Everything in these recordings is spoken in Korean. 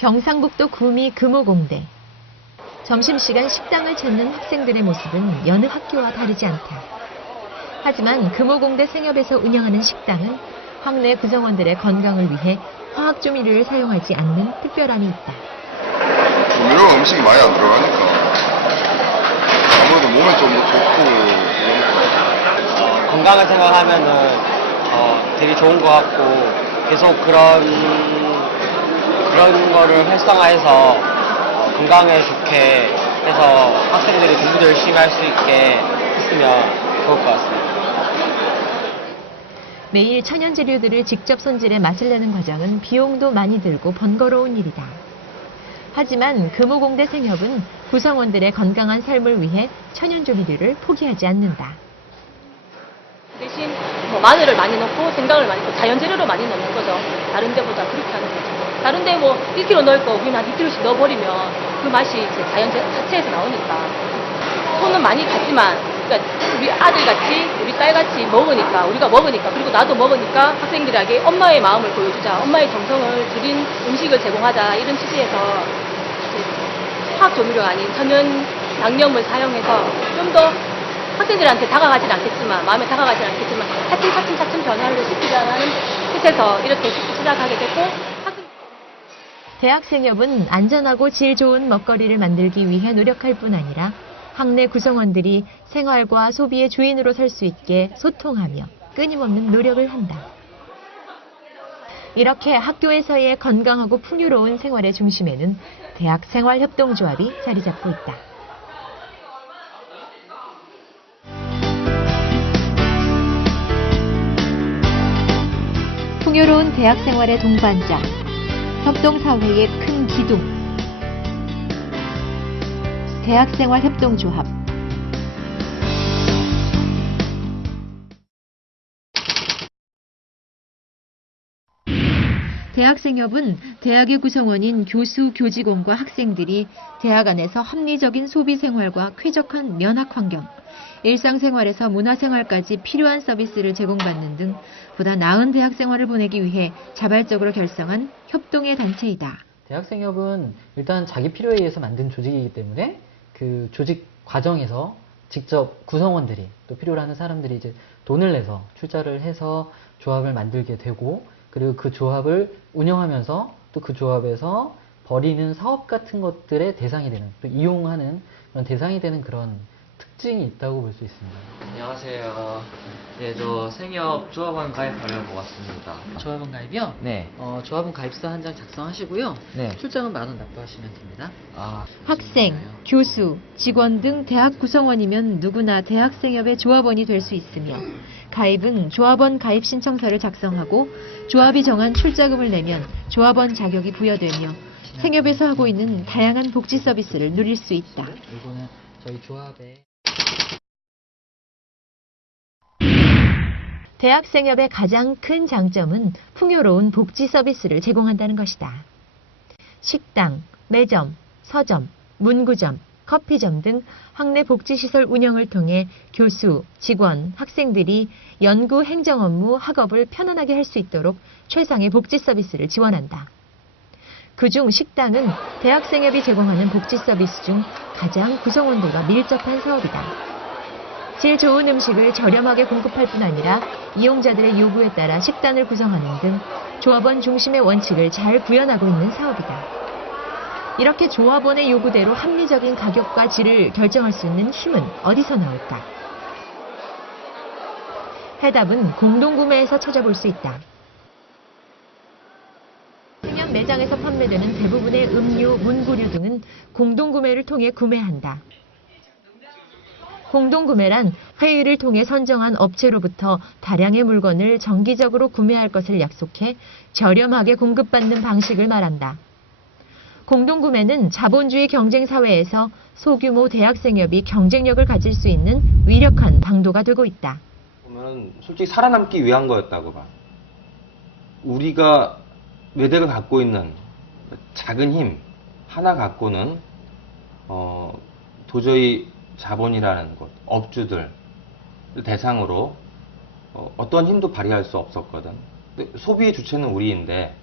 경상북도 구미 금호공대. 점심시간 식당을 찾는 학생들의 모습은 여느 학교와 다르지 않다. 하지만 금호공대 생협에서 운영하는 식당은 학내 구성원들의 건강을 위해 화학조미료를 사용하지 않는 특별함이 있다. 조미료 음식이 많이 안 들어가니까 아무래도 몸에 좀 더 좋고 그러니까. 건강을 생각하면은 되게 좋은 것 같고 계속 그런 거를 활성화해서 건강에 좋게 해서 학생들이 공부도 열심히 할 수 있게 했으면 좋을 것 같습니다. 매일 천연 재료들을 직접 손질해 맛을 내는 과정은 비용도 많이 들고 번거로운 일이다. 하지만 금호공대 생협은 구성원들의 건강한 삶을 위해 천연 조미료를 포기하지 않는다. 대신 마늘을 많이 넣고 생강을 많이 넣고 자연 재료로 많이 넣는 거죠. 다른 데보다 그렇게 하는 거죠. 다른 데 1kg 넣을 거 우리는 한 2kg씩 넣어버리면 그 맛이 이제 자연 자체에서 나오니까 손은 많이 갔지만 그러니까 우리 아들같이 우리 딸같이 먹으니까 우리가 먹으니까 그리고 나도 먹으니까 학생들에게 엄마의 마음을 보여주자, 엄마의 정성을 들인 음식을 제공하자 이런 취지에서 화학 조미료가 아닌 천연 양념을 사용해서 좀 더 학생들한테 다가가진 않겠지만 마음에 다가가진 않겠지만 차츰 변화를 시키자는 뜻에서 이렇게 시작하게 됐고 대학생협은 안전하고 질 좋은 먹거리를 만들기 위해 노력할 뿐 아니라 학내 구성원들이 생활과 소비의 주인으로 설 수 있게 소통하며 끊임없는 노력을 한다. 이렇게 학교에서의 건강하고 풍요로운 생활의 중심에는 대학생활협동조합이 자리 잡고 있다. 풍요로운 대학생활의 동반자, 협동사회의 큰 기둥, 대학생활협동조합. 대학생협은 대학의 구성원인 교수, 교직원과 학생들이 대학 안에서 합리적인 소비생활과 쾌적한 면학환경, 일상생활에서 문화생활까지 필요한 서비스를 제공받는 등 보다 나은 대학생활을 보내기 위해 자발적으로 결성한 협동의 단체이다. 대학생협은 일단 자기 필요에 의해서 만든 조직이기 때문에 그 조직 과정에서 직접 구성원들이 또 필요로 하는 사람들이 이제 돈을 내서 출자를 해서 조합을 만들게 되고 그리고 그 조합을 운영하면서 또 그 조합에서 벌이는 사업 같은 것들의 대상이 되는 또 이용하는 그런 대상이 되는 그런 특징이 있다고 볼 수 있습니다. 안녕하세요. 네, 저 생협 조합원 가입하려고 왔습니다. 조합원 가입이요? 네. 조합원 가입서 한 장 작성하시고요. 네. 출장은 10,000원 납부하시면 됩니다. 학생, 교수, 직원 등 대학 구성원이면 누구나 대학생협의 조합원이 될 수 있으며 가입은 조합원 가입 신청서를 작성하고 조합이 정한 출자금을 내면 조합원 자격이 부여되며 생협에서 하고 있는 다양한 복지 서비스를 누릴 수 있다. 이거는 저희 조합의 대학생협의 가장 큰 장점은 풍요로운 복지 서비스를 제공한다는 것이다. 식당, 매점, 서점, 문구점, 커피점 등 학내 복지시설 운영을 통해 교수, 직원, 학생들이 연구, 행정 업무, 학업을 편안하게 할 수 있도록 최상의 복지 서비스를 지원한다. 그중 식당은 대학생협이 제공하는 복지 서비스 중 가장 구성원들과 밀접한 사업이다. 질 좋은 음식을 저렴하게 공급할 뿐 아니라 이용자들의 요구에 따라 식단을 구성하는 등 조합원 중심의 원칙을 잘 구현하고 있는 사업이다. 이렇게 조합원의 요구대로 합리적인 가격과 질을 결정할 수 있는 힘은 어디서 나올까? 해답은 공동구매에서 찾아볼 수 있다. 생협 매장에서 판매되는 대부분의 음료, 문구류 등은 공동구매를 통해 구매한다. 공동구매란 회의를 통해 선정한 업체로부터 다량의 물건을 정기적으로 구매할 것을 약속해 저렴하게 공급받는 방식을 말한다. 공동구매는 자본주의 경쟁사회에서 소규모 대학생협이 경쟁력을 가질 수 있는 위력한 방도가 되고 있다. 보면 솔직히 살아남기 위한 거였다고 봐. 우리가 외대가 갖고 있는 작은 힘 하나 갖고는 도저히 자본이라는 것, 업주들 대상으로 어떤 힘도 발휘할 수 없었거든. 소비의 주체는 우리인데,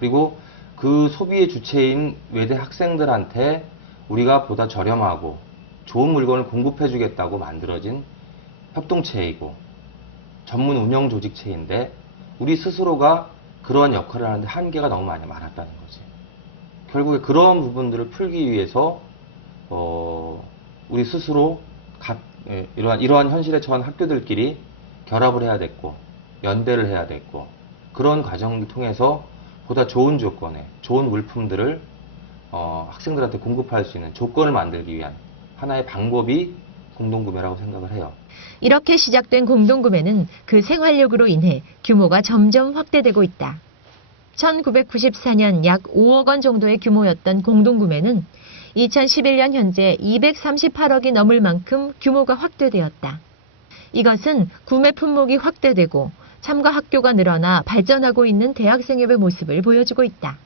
그리고 그 소비의 주체인 외대 학생들한테 우리가 보다 저렴하고 좋은 물건을 공급해 주겠다고 만들어진 협동체이고 전문 운영 조직체인데 우리 스스로가 그런 역할을 하는데 한계가 너무 많이 많았다는 거지. 결국에 그런 부분들을 풀기 위해서 우리 스스로 이러한 현실에 처한 학교들끼리 결합을 해야 됐고 연대를 해야 됐고 그런 과정을 통해서 보다 좋은 조건에 좋은 물품들을 학생들한테 공급할 수 있는 조건을 만들기 위한 하나의 방법이 공동구매라고 생각을 해요. 이렇게 시작된 공동구매는 그 생활력으로 인해 규모가 점점 확대되고 있다. 1994년 약 5억 원 정도의 규모였던 공동구매는 2011년 현재 238억이 넘을 만큼 규모가 확대되었다. 이것은 구매 품목이 확대되고 참가 학교가 늘어나 발전하고 있는 대학생협의 모습을 보여주고 있다.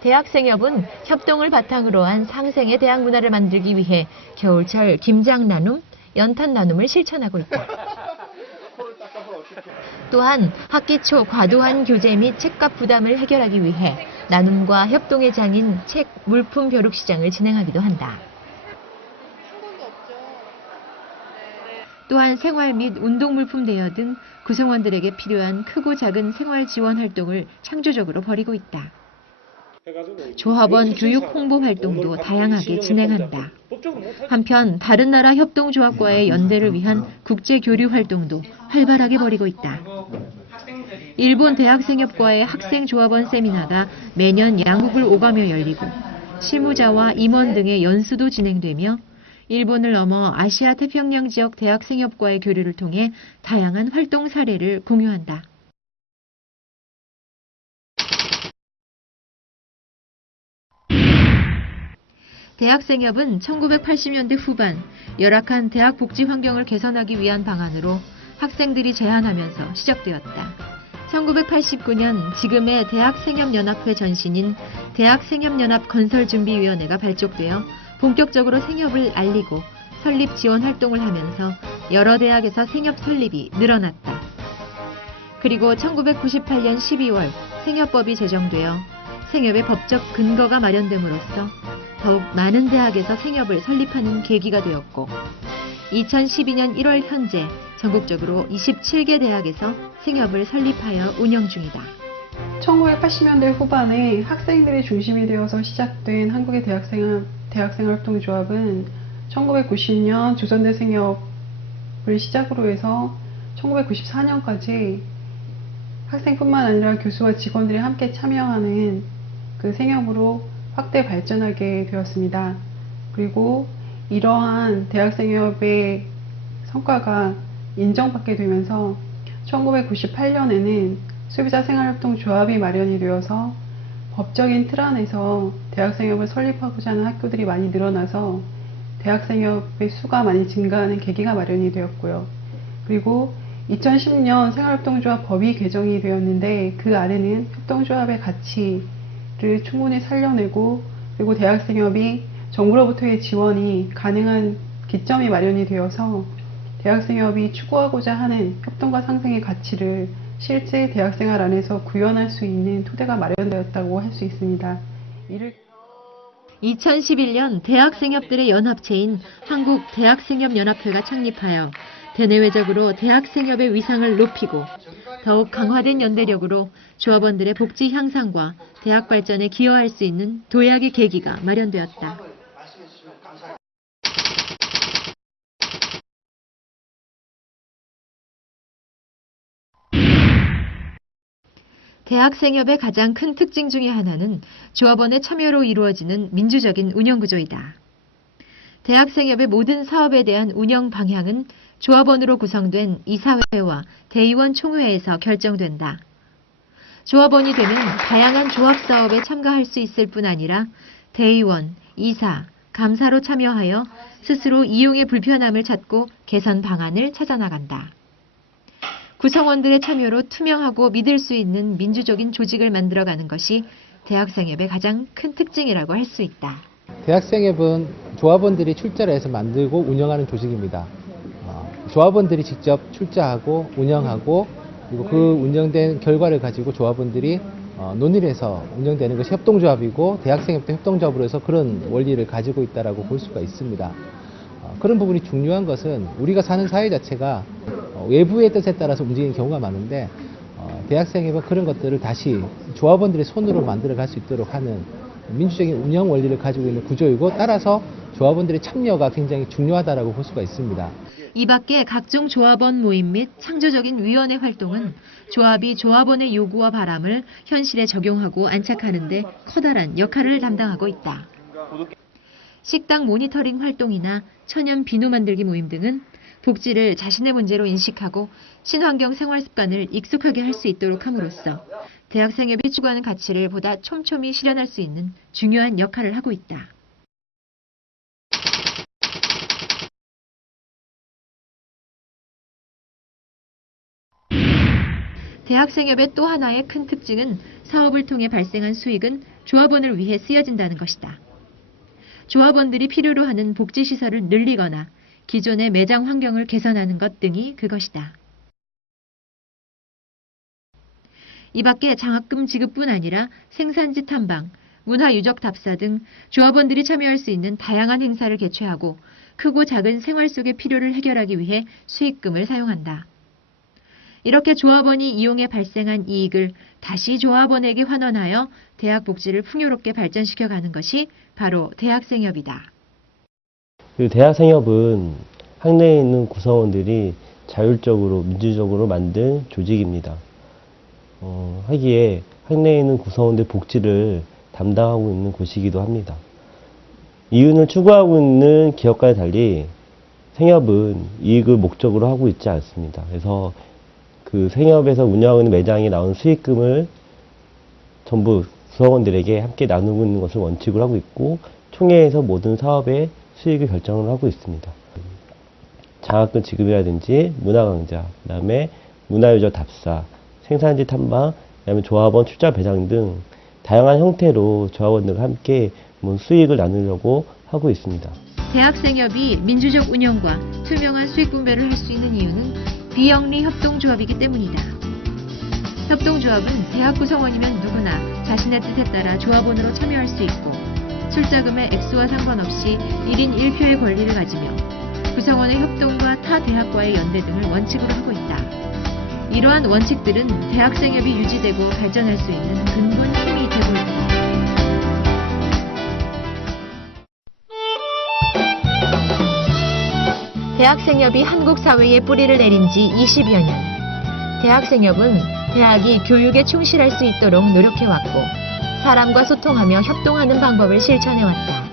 대학생협은 협동을 바탕으로 한 상생의 대학 문화를 만들기 위해 겨울철 김장 나눔, 연탄 나눔을 실천하고 있다. 또한 학기 초 과도한 교재 및 책값 부담을 해결하기 위해 나눔과 협동의 장인 책 물품 벼룩 시장을 진행하기도 한다. 또한 생활 및 운동물품 대여 등 구성원들에게 필요한 크고 작은 생활 지원 활동을 창조적으로 벌이고 있다. 조합원 교육 홍보 활동도 다양하게 진행한다. 한편 다른 나라 협동조합과의 연대를 위한 국제 교류 활동도 활발하게 벌이고 있다. 일본 대학생협과의 학생조합원 세미나가 매년 양국을 오가며 열리고 실무자와 임원 등의 연수도 진행되며 일본을 넘어 아시아 태평양 지역 대학생협과의 교류를 통해 다양한 활동 사례를 공유한다. 대학생협은 1980년대 후반 열악한 대학 복지 환경을 개선하기 위한 방안으로 학생들이 제안하면서 시작되었다. 1989년 지금의 대학생협연합회 전신인 대학생협연합건설준비위원회가 발족되어 본격적으로 생협을 알리고 설립 지원 활동을 하면서 여러 대학에서 생협 설립이 늘어났다. 그리고 1998년 12월 생협법이 제정되어 생협의 법적 근거가 마련됨으로써 더욱 많은 대학에서 생협을 설립하는 계기가 되었고 2012년 1월 현재 전국적으로 27개 대학에서 생협을 설립하여 운영 중이다. 1980년대 후반에 학생들이 중심이 되어서 시작된 한국의 대학생활협동조합은 1990년 조선대 생협을 시작으로 해서 1994년까지 학생뿐만 아니라 교수와 직원들이 함께 참여하는 그 생협으로 확대 발전하게 되었습니다. 그리고 이러한 대학생협의 성과가 인정받게 되면서 1998년에는 소비자생활협동조합이 마련이 되어서 법적인 틀 안에서 대학생협을 설립하고자 하는 학교들이 많이 늘어나서 대학생협의 수가 많이 증가하는 계기가 마련이 되었고요. 그리고 2010년 생활협동조합 법이 개정이 되었는데 그 안에는 협동조합의 가치를 충분히 살려내고 그리고 대학생협이 정부로부터의 지원이 가능한 기점이 마련이 되어서 대학생협이 추구하고자 하는 협동과 상생의 가치를 실제 대학생활 안에서 구현할 수 있는 토대가 마련되었다고 할 수 있습니다. 2011년 대학생협들의 연합체인 한국대학생협연합회가 창립하여 대내외적으로 대학생협의 위상을 높이고 더욱 강화된 연대력으로 조합원들의 복지 향상과 대학 발전에 기여할 수 있는 도약의 계기가 마련되었다. 대학생협의 가장 큰 특징 중의 하나는 조합원의 참여로 이루어지는 민주적인 운영구조이다. 대학생협의 모든 사업에 대한 운영 방향은 조합원으로 구성된 이사회와 대의원 총회에서 결정된다. 조합원이 되면 다양한 조합사업에 참가할 수 있을 뿐 아니라 대의원, 이사, 감사로 참여하여 스스로 이용의 불편함을 찾고 개선 방안을 찾아나간다. 구성원들의 참여로 투명하고 믿을 수 있는 민주적인 조직을 만들어가는 것이 대학생협의 가장 큰 특징이라고 할 수 있다. 대학생협은 조합원들이 출자를 해서 만들고 운영하는 조직입니다. 조합원들이 직접 출자하고 운영하고 그리고 그 운영된 결과를 가지고 조합원들이 논의를 해서 운영되는 것이 협동조합이고 대학생협도 협동조합으로 해서 그런 원리를 가지고 있다라고 볼 수가 있습니다. 그런 부분이 중요한 것은 우리가 사는 사회 자체가 외부의 뜻에 따라서 움직이는 경우가 많은데 대학생협은 그런 것들을 다시 조합원들의 손으로 만들어 갈 수 있도록 하는 민주적인 운영 원리를 가지고 있는 구조이고 따라서 조합원들의 참여가 굉장히 중요하다라고 볼 수가 있습니다. 이 밖에 각종 조합원 모임 및 창조적인 위원회 활동은 조합이 조합원의 요구와 바람을 현실에 적용하고 안착하는 데 커다란 역할을 담당하고 있다. 식당 모니터링 활동이나 천연 비누 만들기 모임 등은 복지를 자신의 문제로 인식하고 친환경 생활 습관을 익숙하게 할 수 있도록 함으로써 대학생협이 추구하는 가치를 보다 촘촘히 실현할 수 있는 중요한 역할을 하고 있다. 대학생협의 또 하나의 큰 특징은 사업을 통해 발생한 수익은 조합원을 위해 쓰여진다는 것이다. 조합원들이 필요로 하는 복지시설을 늘리거나 기존의 매장 환경을 개선하는 것 등이 그것이다. 이 밖에 장학금 지급뿐 아니라 생산지 탐방, 문화유적 답사 등 조합원들이 참여할 수 있는 다양한 행사를 개최하고 크고 작은 생활 속의 필요를 해결하기 위해 수익금을 사용한다. 이렇게 조합원이 이용해 발생한 이익을 다시 조합원에게 환원하여 대학 복지를 풍요롭게 발전시켜가는 것이 바로 대학생협이다. 대학생협은 학내에 있는 구성원들이 자율적으로 민주적으로 만든 조직입니다. 하기에 학내에 있는 구성원들 복지를 담당하고 있는 곳이기도 합니다. 이윤을 추구하고 있는 기업과는 달리 생협은 이익을 목적으로 하고 있지 않습니다. 그래서 그 생협에서 운영하고 있는 매장에 나오는 수익금을 전부 구성원들에게 함께 나누고 있는 것을 원칙으로 하고 있고 총회에서 모든 사업의 수익을 결정을 하고 있습니다. 장학금 지급이라든지 문화강좌, 그 다음에 문화유적 답사, 생산지 탐방, 그 다음에 조합원 출자 배당 등 다양한 형태로 조합원들과 함께 수익을 나누려고 하고 있습니다. 대학생협이 민주적 운영과 투명한 수익 분배를 할 수 있는 이유는 비영리 협동조합이기 때문이다. 협동조합은 대학 구성원이면 누구나 자신의 뜻에 따라 조합원으로 참여할 수 있고 출자금의 액수와 상관없이 1인 1표의 권리를 가지며 구성원의 협동과 타 대학과의 연대 등을 원칙으로 하고 있다. 이러한 원칙들은 대학생협이 유지되고 발전할 수 있는 근본 힘이 되고 있다. 대학생협이 한국 사회에 뿌리를 내린 지 20여 년. 대학생협은 대학이 교육에 충실할 수 있도록 노력해왔고 사람과 소통하며 협동하는 방법을 실천해왔다.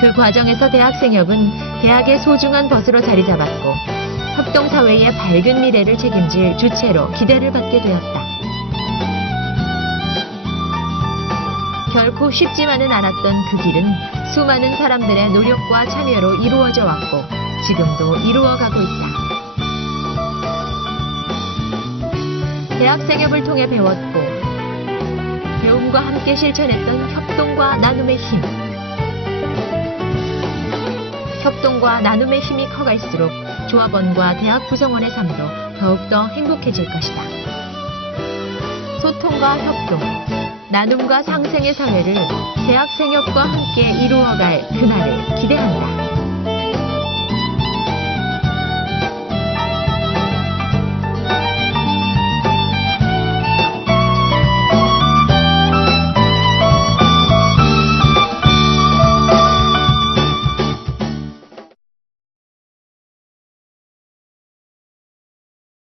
그 과정에서 대학생협은 대학의 소중한 벗으로 자리 잡았고 협동사회의 밝은 미래를 책임질 주체로 기대를 받게 되었다. 결코 쉽지만은 않았던 그 길은 수많은 사람들의 노력과 참여로 이루어져 왔고 지금도 이루어가고 있다. 대학생협을 통해 배웠고 배움과 함께 실천했던 협동과 나눔의 힘. 협동과 나눔의 힘이 커갈수록 조합원과 대학 구성원의 삶도 더욱더 행복해질 것이다. 소통과 협동, 나눔과 상생의 사회를 대학생협과 함께 이루어갈 그날을 기대한다.